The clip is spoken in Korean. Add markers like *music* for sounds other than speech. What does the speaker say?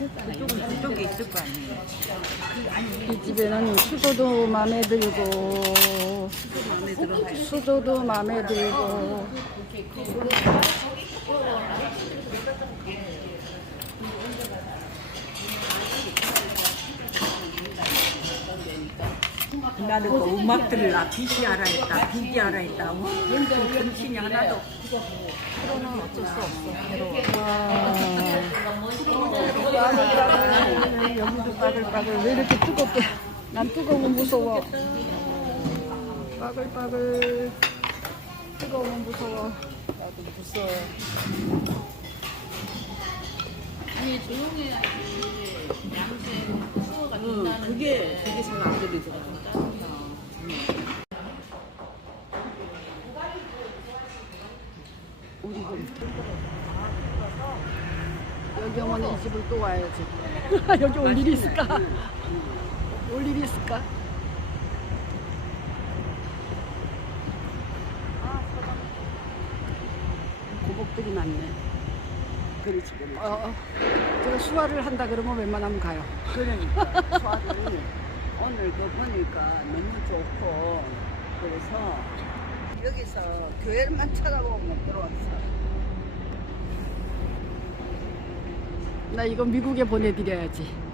그쪽은 그쪽에 있을 거 아니에요. 이 집에는 수조도 마음에 들고 마음에. 수조도 마음에 들고 나는 그 음악 들으라 빛이 알아 했다 빛이 알아 했다 뭐 정신이 하나도 없어. 그러는 어쩔 수 없어 괴로워 빠글빠글 여기도 빠글빠글. 왜 이렇게 뜨겁게? 난 뜨거우면 무서워. 빠글빠글. 뜨거우면 무서워. 나도 무서워. 응, 그게 그게 잘 안 들리더라고 오면 이 집을 또 와야지. *laughs* 여기 올 일이 있을까? 올 일이 있을까? 고복들이 많네. 그래 지금 어, 어. 제가 수화를 한다 그러면 웬만하면 가요. 그러니까. 수학을 오늘 그 보니까 너무 좋고. 그래서 여기서 교회만 쳐다보고 못 들어왔어 나 이거 미국에 보내드려야지